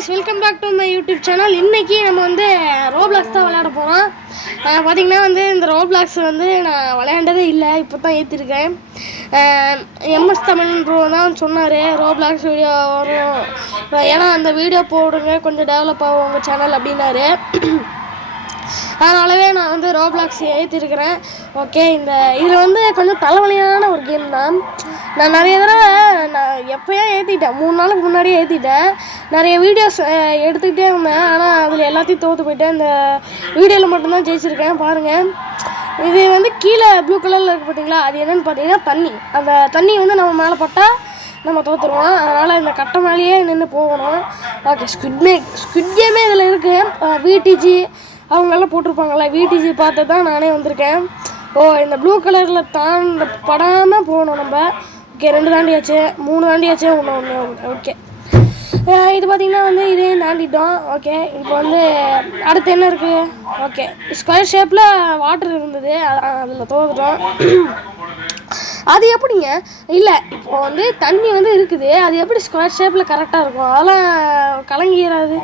guys, welcome back to my YouTube channel. இன்னைக்கு நம்ம வந்து Roblox தான் விளையாட போறோம். பாத்தீங்கன்னா வந்து இந்த Roblox வந்து நான் விளையாண்டதே இல்ல. இப்போதான் ஏத்திருக்கேன். MS தமிழ் ப்ரோ தான் சொன்னாரு Roblox வீடியோ வரும். ஏன்னா அந்த வீடியோ போடுங்க கொஞ்சம் டெவலப் ஆகும் உங்க சேனல் அப்படினாரு. அதனாலவே நான் வந்து Roblox ஏத்திருக்கிறேன். ஓகே, இதில் வந்து கொஞ்சம் தலைவலியான ஒரு கேம் தான். நான் நிறைய தடவை எப்போயே ஏற்றிட்டேன், 3 நாளுக்கு முன்னாடியே ஏற்றிட்டேன். நிறைய வீடியோஸ் எடுத்துக்கிட்டே இருந்தேன், ஆனால் அதில் எல்லாத்தையும் தோற்று போயிட்டேன். இந்த வீடியோவில் மட்டும்தான் ஜெயிச்சிருக்கேன். பாருங்கள், இது வந்து கீழே ப்ளூ கலரில் இருக்குது பார்த்தீங்களா, அது என்னென்னு பார்த்தீங்கன்னா தண்ணி. அந்த தண்ணி வந்து நம்ம மேலே பட்டால் நம்ம தோற்றுருவோம். அதனால் இந்த கட்டை மேலேயே நின்று போகணும். ஓகே, ஸ்குட் கேமே இதில் இருக்குது. VTG அவங்கெல்லாம் போட்டிருப்பாங்களே, VTG பார்த்து தான் நானே வந்திருக்கேன். இந்த ப்ளூ கலரில் படாமல் போகணும் நம்ம. ஓகே, 2 தாண்டியாச்சு, 3 தாண்டியாச்சு, ஒன்று. ஓகே, இது பார்த்திங்கன்னா வந்து இதையும் தாண்டிட்டோம். ஓகே, இப்போ வந்து அடுத்து என்ன இருக்குது? ஓகே, ஸ்கொயர் ஷேப்பில் வாட்டர் இருந்தது, அதில் தோற்றுட்டோம். அது எப்படிங்க? இல்லை, இப்போ வந்து தண்ணி வந்து இருக்குது, அது எப்படி ஸ்கொயர் ஷேப்பில் கரெக்டாக இருக்கும்? அதெல்லாம் கலங்கிடாது.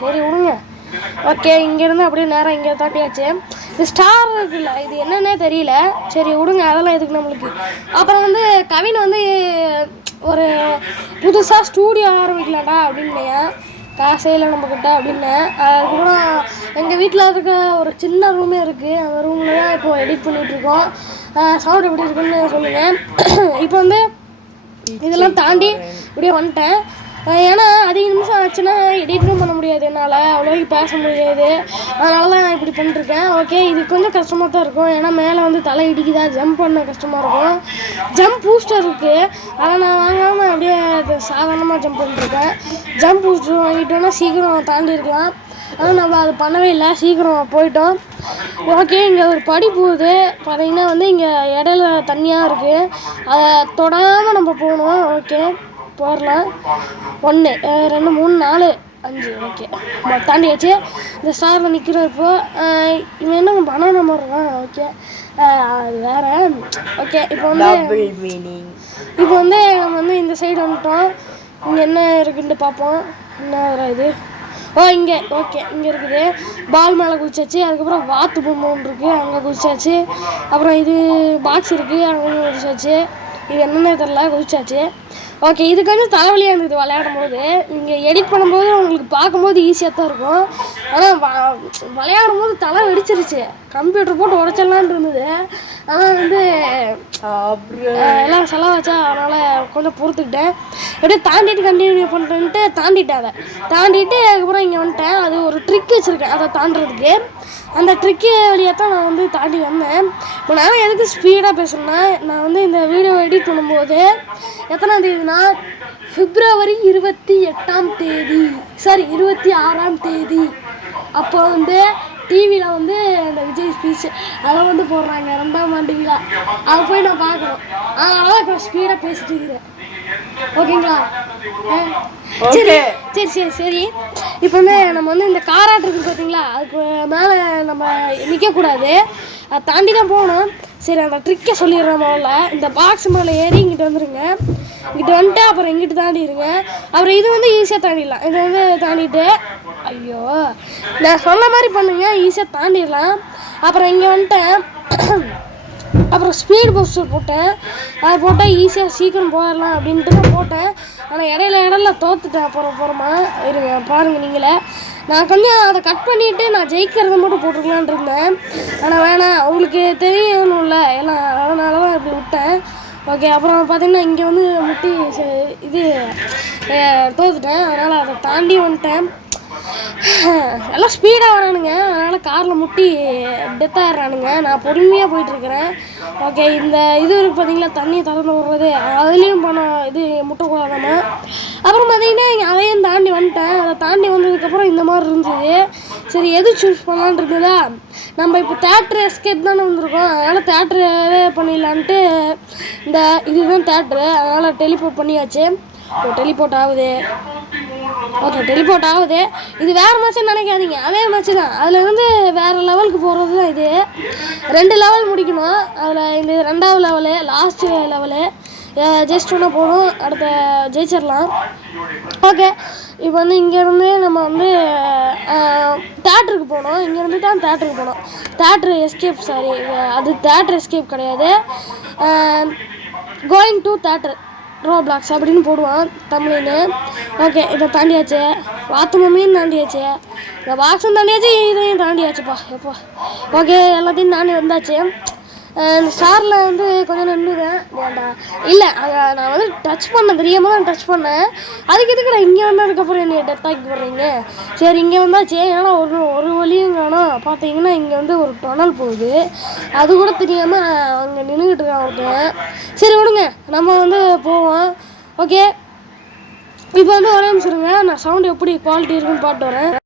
சரி விடுங்க. ஓகே, இங்கேருந்து அப்படியே நேரம் இங்கே தாட்டியாச்சு. இது ஸ்டார் இருக்குல்ல, இது என்னன்னே தெரியல. சரி விடுங்க, அதெல்லாம் எதுக்கு நம்மளுக்கு. அப்புறம் வந்து கவின் வந்து ஒரு புதுசாக ஸ்டூடியோ ஆரம்பிக்கலாம்டா அப்படின்னேன். காசே இல்லை நம்மக்கிட்ட அப்படின்னேன். அதுக்கப்புறம் எங்கள் வீட்டில் இருக்க ஒரு சின்ன ரூமே இருக்குது, அந்த ரூமில் தான் இப்போ எடிட் பண்ணிகிட்ருக்கோம். சவுண்ட் எப்படி இருக்குன்னு சொல்லுங்கள். இப்போ வந்து இதெல்லாம் தாண்டி இப்படியே வந்துட்டேன். ஏன்னா அதிக நிமிஷம் ஆச்சுன்னா எடிட்டும் பண்ண முடியாது, என்னால் அவ்வளோக்கு பேச முடியாது. அதனால தான் நான் இப்படி பண்ணிருக்கேன். ஓகே, இது கொஞ்சம் கஷ்டமாக தான் இருக்கும், ஏன்னா மேலே வந்து தலை இடிக்குதா, ஜம்ப் பண்ண கஷ்டமாக இருக்கும். ஜம்ப் பூஸ்டர் இருக்குது, அதை நான் வாங்காமல் அப்படியே சாதாரணமாக ஜம்ப் பண்ணிருக்கேன். ஜம்ப் பூஸ்டர் வாங்கிட்டோன்னா சீக்கிரம் தாண்டி இருக்கலாம். ஆனால் நம்ம அது பண்ணவே இல்லை, சீக்கிரம் போயிட்டோம். ஓகே, இங்கே ஒரு படி போகுது பார்த்தீங்கன்னா வந்து இங்கே இடையில தண்ணியாக இருக்குது, அதை தொடாமல் நம்ம போகணும். ஓகே, போடலாம். 1 2 3 4 5. ஓகே, தாண்டியாச்சு. இந்த ஸ்டாரில் நிற்கிறோம். இவன் என்ன பண்ண மாதிரி இருக்கான். ஓகே, அது வேறு. ஓகே, இப்போ வந்து நம்ம வந்து இந்த சைடு வந்துட்டோம். இங்கே என்ன இருக்குன்ட்டு பார்ப்போம். என்ன இது? இங்கே. ஓகே, இங்கே இருக்குது. பால் மேலே குதிச்சாச்சு. அதுக்கப்புறம் வாத்து பொம்மை ஒன்று இருக்குது, அங்கே குதிச்சாச்சு. அப்புறம் இது பாக்ஸ் இருக்குது, அங்கே குதிச்சாச்சு. இது என்னென்ன தெரில, குதிச்சாச்சு. ஓகே, இது கொஞ்சம் தலைவலியாக இருந்தது விளையாடும் போது. நீங்கள் எடிட் பண்ணும்போது உங்களுக்கு பார்க்கும்போது ஈஸியாக தான் இருக்கும், ஆனால் விளையாடும் போது தலை வெடிச்சிருச்சு. கம்ப்யூட்டர் போட்டு உடச்சிடலான் இருந்தது, ஆனால் வந்து எல்லாம் செலவாச்சா, அதனால் கொஞ்சம் பொறுத்துக்கிட்டேன். எப்படியே தாண்டிட்டு கண்டினியூ பண்ணுறேன்ட்டு தாண்டிட்டேன். அதை தாண்டிட்டு அதுக்கப்புறம் இங்கே வந்துட்டேன். அது ஒரு ட்ரிக் வச்சுருக்கேன் அதை தாண்டுறதுக்கு. அந்த ட்ரிக்கு வழியாக தான் நான் வந்து தாண்டி வந்தேன். இப்போ நான் எதுக்கு ஸ்பீடாக பேசுகிறேன்னா, நான் வந்து இந்த வீடியோ எடிட் பண்ணும்போது எத்தனாம் தேதினா February 28ஆம் தேதி, சாரி 26ஆம் தேதி, அப்போ வந்து டிவியில் வந்து அந்த விஜய் ஸ்பீச் அதை வந்து போடுறாங்க, 2ஆம் ஆண்டு விழா. அதை போய் நான் பார்க்கணும். அதனால இப்போ ஸ்பீடாக பேசிட்டு இருக்கிறேன். ஓகேங்களா? சரி சரி சரி சரி இப்போ வந்து நம்ம வந்து இந்த காராட்டு இருக்குது பார்த்தீங்களா, அதுக்கு மேலே நம்ம நிற்கக்கூடாது, அதை தாண்டி தான் போகணும். சரி, அந்த ட்ரிக்கை சொல்லிடுறேன். முதல்ல இந்த பாக்ஸ் மேலே ஏறி இங்கிட்டு வந்துடுங்க. இங்கிட்டு வந்துட்டு அப்புறம் இங்கிட்டு தாண்டிடுங்க. அப்புறம் இது வந்து ஈஸியாக தாண்டிடலாம். இதை வந்து தாண்டிட்டு, ஐயோ, நான் சொன்ன மாதிரி பண்ணுங்க, ஈஸியாக தாண்டிடலாம். அப்புறம் இங்கே வந்துட்டேன். அப்புறம் ஸ்பீட் பூஸ்டர் போட்டேன். அதை போட்டால் ஈஸியாக சீக்கிரம் போயிடலாம் அப்படின்ட்டு தான் போட்டேன். ஆனால் இடையில தோற்றுட்டேன். அப்புறமா இருங்க, பாருங்கள் நீங்களே. நான் கொஞ்சம் அதை கட் பண்ணிவிட்டு நான் ஜெயிக்கிறத மட்டும் போட்டுருக்கலான் இருந்தேன், ஆனால் வேணாம், அவங்களுக்கு தெரியணும்ல எல்லாம், அதனால தான் இப்படி விட்டேன். ஓகே, அப்புறம் பார்த்திங்கன்னா இங்கே வந்து முட்டி இது தோற்றுட்டேன். அதனால் அதை தாண்டி வந்துட்டேன். எல்லாம் ஸ்பீடாக வரானுங்க, அதனால் காரில் முட்டி டெத் ஆகிட்றானுங்க. நான் பொறுமையாக போயிட்டுருக்கிறேன். ஓகே, இந்த இது இருக்குது பார்த்தீங்களா, தண்ணியை திறந்து விடுறது, அதுலேயும் இது முட்டக்கூடாதாம. அப்புறம் பார்த்தீங்கன்னா அதையும் தாண்டி வந்துட்டேன். அதை தாண்டி வந்ததுக்கப்புறம் இந்த மாதிரி இருந்தது. சரி, எது சூஸ் பண்ணலான்னு இருந்ததா, நம்ம இப்போ தேட்ரு எஸ்கேப் தானே வந்திருக்கோம், அதனால் தேட்ரு பண்ணிடலான்ட்டு இதுதான் தேட்ரு, அதனால் டெலிபோர்ட் பண்ணியாச்சு. டெலிபோர்ட் ஆகுது. ஓகே, டெலிபோர்ட் ஆகுது. இது வேறு மேட்ச்சுன்னு நினைக்காதீங்க, அதே மேட்ச்சு தான். அதில் வந்து வேறு லெவலுக்கு போகிறது தான் இது. 2 லெவல் முடிக்கணும். அதில் இந்த 2ஆவது லெவலு, லாஸ்ட்டு லெவலு. ஜெயிச்சிட்டோன்னா போகணும், அடுத்த ஜெயிச்சிடலாம். ஓகே, இப்போ வந்து இங்கேருந்து நம்ம வந்து தேட்டருக்கு போனோம். இங்கேருந்து தான் தேட்டருக்கு போனோம். தேட்ரு எஸ்கேப், சாரி, அது தேட்ரு எஸ்கேப் கிடையாது, கோயிங் டு தேட்ரு ரோப்ளாக்ஸ் அப்படின்னு போடுவான் தமிழ்னு. ஓகே, இதை தாண்டியாச்சு. வாத்து மம்மியும் தாண்டியாச்சு, இந்த பாக்ஸும் தாண்டியாச்சு, இதையும் தாண்டியாச்சுப்பா எப்போ. ஓகே, எல்லாத்தையும் தாண்டி வந்தாச்சு. இந்த ஸ்டாரில் வந்து கொஞ்சம் நின்றுவேன் வேண்டா இல்லை, அதை நான் வந்து டச் பண்ணேன், தெரியாமல் தான் டச் பண்ணேன். அதுக்கு எதுக்கு நான் இங்கே வந்ததுக்கப்புறம் என்னை டெத் ஆக்கி போடுறீங்க. சரி, இங்கே வந்தாச்சு. ஏன்னா ஒரு வழியும் காணும். பார்த்தீங்கன்னா இங்கே வந்து ஒரு டனல் போகுது, அது கூட தெரியாமல் அங்கே நின்றுக்கிட்டு இருக்கான் ஒருத்தன். சரி விடுங்க, நம்ம வந்து போவோம். ஓகே, இப்போ வந்து ஒரே நிமிஷம் இருங்க, நான் சவுண்டு எப்படி குவாலிட்டி இருக்குன்னு பாட்டு வரேன்.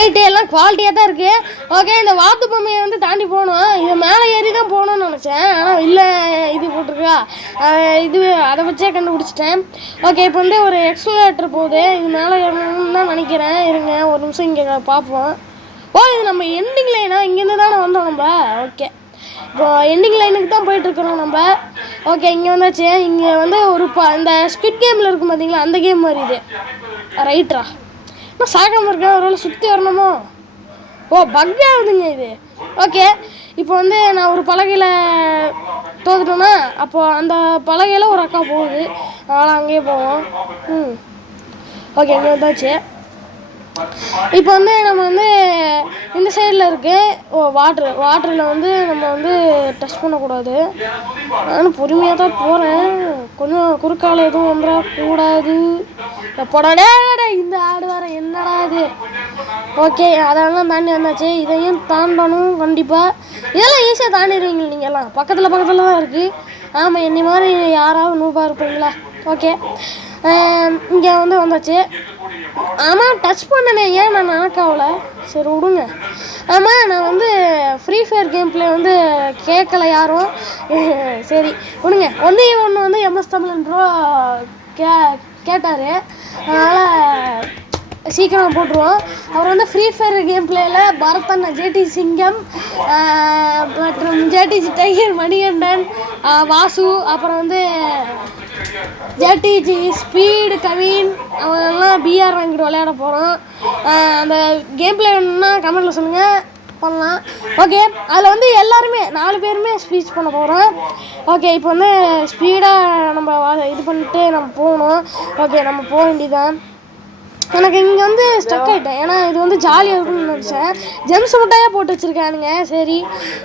ரைட்டு, எல்லாம் குவாலிட்டியாக தான் இருக்குது. ஓகே, இந்த வாத்து பொம்மையை வந்து தாண்டி போகணும். இது மேலே ஏறி தான் போகணும்னு நினச்சேன், ஆனால் இல்லை, இது போட்டிருக்கா, இது அதை வச்சே கண்டுபிடிச்சிட்டேன். ஓகே, இப்போ வந்து ஒரு எக்ஸ்லேட்டர் போகுது, இது மேலே ஏறணும்னு தான் நினைக்கிறேன். இருங்க ஒரு நிமிஷம் இங்கே பார்ப்போம். ஓ, இது நம்ம எண்டிங் லைனா? இங்கேருந்து தானே வந்தோம் நம்ம. ஓகே, இப்போ எண்டிங் லைனுக்கு தான் போயிட்டுருக்குறோம் நம்ம. ஓகே, இங்கே வந்தாச்சு. இங்கே வந்து ஒரு இந்த ஸ்குவிட் கேமில் இருக்கும் பார்த்தீங்களா, அந்த கேம் மாதிரி இது. ரைட்ரா, நான் சாக்காமல் இருக்கேன், ஒரு வேளை சுற்றி வரணுமோ. ஓ, பக் ஆகுதுங்க இது. ஓகே, இப்போ வந்து நான் ஒரு பலகையில் தோத்துட்டோன்னா, அப்போது அந்த பலகையில் ஒரு அக்கா போகுது, அதனால் அங்கேயே போவோம். ஓகே, இங்கே வந்தாச்சு. இப்போ வந்து நம்ம வந்து இந்த சைடில் இருக்குது. ஓ, வாட்டரில் வந்து நம்ம வந்து டச் பண்ணக்கூடாது. நானும் பொறுமையாக தான் போகிறேன், கொஞ்சம் குறுக்கால எதுவும் வந்துடக்கூடாது. எப்போடா இந்த ஆடு வேறு, என்னடா இது. ஓகே, அதெல்லாம் தாண்டி வந்தாச்சு. இதையும் தாண்டணும் கண்டிப்பாக. இதெல்லாம் ஈஸியாக தாண்டிடுவீங்க நீங்கள்லாம், பக்கத்தில் தான் இருக்குது. ஆமாம், என்னை மாதிரி யாராவது நூபாக இருப்பீங்களா. ஓகே, இங்கே வந்து வந்தாச்சு. ஆமாம், டச் பண்ணனே, ஏன் நான் நடக்காவல. சரி விடுங்க. ஆமாம், நான் வந்து ஃப்ரீ ஃபயர் கேம் பிளே வந்து கேட்கல யாரும். சரி விடுங்க. ஒன்று வந்து எம்எஸ் தமிழன் ப்ரோ கேட்டார், அதனால் சீக்கிரம் போட்டுருவோம். அவர் வந்து ஃப்ரீ ஃபயர் கேம் பிளேயில் பரதன், ஜேடி சிங்கம் மற்றும் ஜேடிஜி டைகர், மணிகண்டன், வாசு, அப்புறம் வந்து ஜேடிஜி ஸ்பீடு, கவின், அவங்கெல்லாம் பிஆர் வாங்கிட்டு விளையாட போகிறோம். அந்த கேம் பிளே வேணும்னா கமெண்ட்டில் சொல்லுங்கள், பண்ணலாம். ஓகே, அதில் வந்து எல்லாருமே 4 பேருமே ஸ்பீச் பண்ண போகிறோம். ஓகே, இப்போ வந்து ஸ்பீடாக நம்ம இது பண்ணிட்டு நம்ம போகணும். ஓகே, நம்ம போக வேண்டியதான். எனக்கு இங்கே வந்து ஸ்டக் ஆகிட்டேன், ஏன்னா இது வந்து ஜாலியாக இருக்குன்னு நினச்சேன். ஜெம்ஸ் முட்டையாக போட்டு வச்சுருக்கானுங்க. சரி,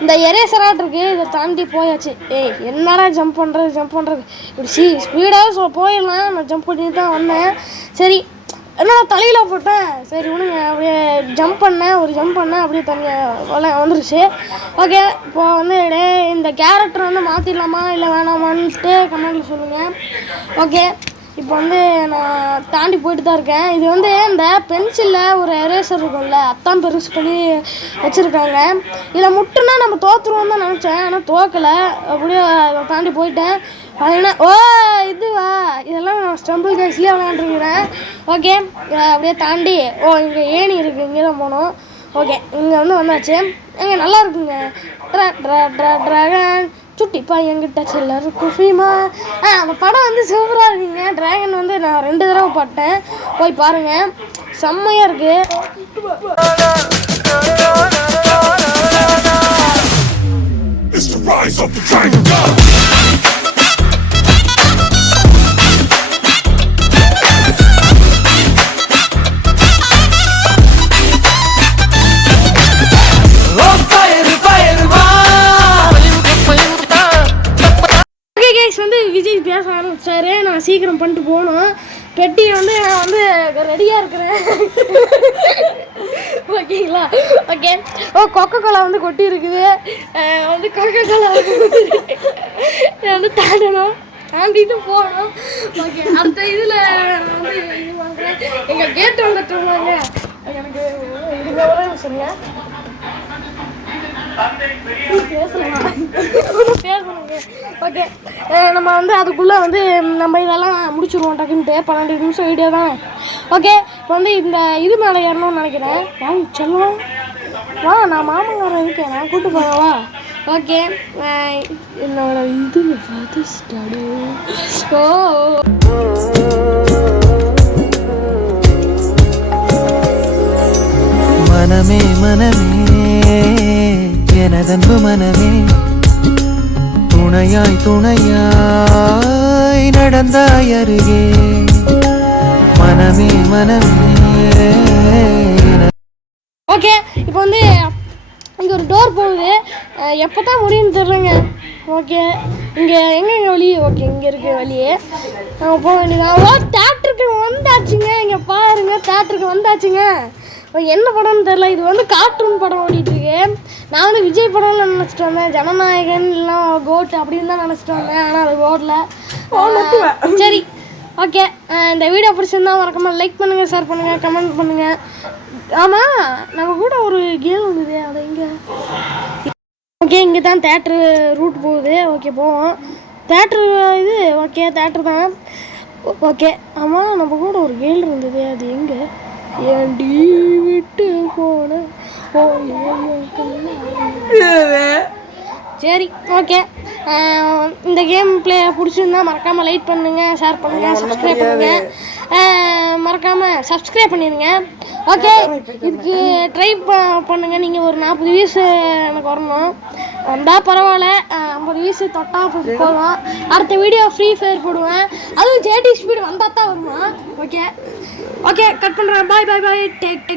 இந்த எரேசராட் இருக்குது, இதை தாண்டி போயாச்சு. என்னடா ஜம்ப் பண்ணுறது இப்படி ஸ்பீடாக போயிடலாம். நான் ஜம்ப் பண்ணி தான் வந்தேன். சரி, என்னடா தலையில் போட்டேன். சரி விடுங்க, அப்படியே ஜம்ப் பண்ணேன், அப்படியே தனியாக வந்துருச்சு. ஓகே, இப்போ வந்து இந்த கேரக்டர் வந்து மாற்றிடலாமா இல்லை வேணாமான்ட்டு கமெண்ட்டில் சொல்லுங்கள். ஓகே, இப்போ வந்து நான் தாண்டி போயிட்டு தான் இருக்கேன். இது வந்து இந்த பென்சிலில் ஒரு எரேசர் இருக்கும்ல, அத்தான் பெருசு பண்ணி வச்சுருக்காங்க. இதில் முட்டுனா நம்ம தோற்றுருவோம் தான் நினச்சேன், ஆனால் தோக்கலை. அப்படியே அதை தாண்டி போயிட்டேன். அதனால் ஓ, இதுவா, இதெல்லாம் நான் ஸ்டம்பிள் கேஸ்லேயே விளையாண்டுருக்கிறேன். ஓகே, அப்படியே தாண்டி இங்கே ஏணி இருக்குது, இங்கே தான் போகணும். ஓகே, இங்கே வந்து வந்தாச்சு. இங்கே நல்லா இருக்குங்க. ட்ராகன் சுட்டிப்பா என்கிட்ட சில்லர் குஃபிமா, அந்த படம் வந்து சூப்பராக இருக்குங்க. ட்ராகன் வந்து நான் 2 தடவை பார்த்தேன், போய் பாருங்கள், செம்மையாக இருக்குது. வந்து விஜய் பேச ஆரம்பிச்சாரு, நான் சீக்கிரம் பண்ணிட்டு போகணும். பெட்டியை வந்து நான் வந்து ரெடியாக இருக்கிறேன். ஓகேங்களா. ஓகே, கொக்கோ கோலா வந்து கொட்டி இருக்குது. வந்து கொக்கோ கோலா வந்து தாண்டணும், தாண்டிட்டு போகணும். ஓகே, அடுத்த இதில் வந்து இது வாங்குறேன். எங்கள் கேட்டு வந்துட்டுருந்தாங்க, எனக்கு இதுங்க சொல்லுங்க. பேசணுங்க. ஓகே, நம்ம வந்து அதுக்குள்ளே வந்து நம்ம இதெல்லாம் முடிச்சுடுவோம் டக்குன்ட்டு. 12 நிமிஷம் வீடியோ தான். ஓகே, இப்போ வந்து இந்த இது மேலே ஏறணும்னு நினைக்கிறேன். சொல்லுவோம், வா, நான் மாமங்காரன் இருக்கேன், நான் கூப்பிட்டு போகவா. ஓகே, என்னோட இது பார்த்து ஸ்டார்ட். மனமே மனமே எனதன்பு மனமே துணையாய் துணையாய் நடந்தாய் அருகே மனமே மனமே. ஓகே இப்போ வந்து இங்கே ஒரு டோர் போகுது, எப்போ தான் முடியும்னு தெரிலங்க. ஓகே இங்கே எங்கெங்க வழி? ஓகே இங்கே இருக்குது வழி, போக வேண்டியதான். ஓ தேட்டருக்கு வந்தாச்சுங்க, இங்கே பாருங்க தேட்டருக்கு வந்தாச்சுங்க. என்ன படம்னு தெரில, இது வந்து கார்ட்டூன் படம் ஓடிட்டுருக்கு. நான் வந்து விஜய் படம்னு நினச்சிட்டு வந்தேன், ஜனநாயகன் இல்லைனா கோட் அப்படின்னு தான் நினச்சிட்டு வந்தேன். ஆனால் அது கோட்டில். சரி ஓகே, இந்த வீடியோ பிடிச்சிருந்தா மறக்காமல் லைக் பண்ணுங்கள், ஷேர் பண்ணுங்கள், கமெண்ட் பண்ணுங்கள். ஆமாம் நம்ம கூட ஒரு கேம் வந்தது, அது இங்கே. ஓகே இங்கே தான் தேட்ரு ரூட் போகுது. ஓகே போவோம் தேட்ரு இது. ஓகே தேட்ரு தான். ஓகே ஆமாம் நம்ம கூட ஒரு கேள் இருந்தது, அது எங்கே? ஏண்டி விட்டு போன. சரி ஓகே, இந்த கேம் பிளே பிடிச்சிருந்தா மறக்காமல் லைக் பண்ணுங்கள், ஷேர் பண்ணுங்கள், சப்ஸ்கிரைப் பண்ணுங்கள். மறக்காமல் சப்ஸ்கிரைப் பண்ணிடுங்க. ஓகே இதுக்கு ட்ரை பண்ணுங்கள். நீங்கள் ஒரு 40 வியூஸ் எனக்கு வரணும், வந்தால் பரவாயில்ல. 50 வியூஸ் தொட்டால் போதும். அடுத்த வீடியோ ஃப்ரீ ஃபயர் போடுவேன், அதுவும் ஜேடி ஸ்பீடு வந்தால் தான் வருமா. ஓகே ஓகே கட் பண்ணுறேன். பாய் பாய் பாய். டேக்.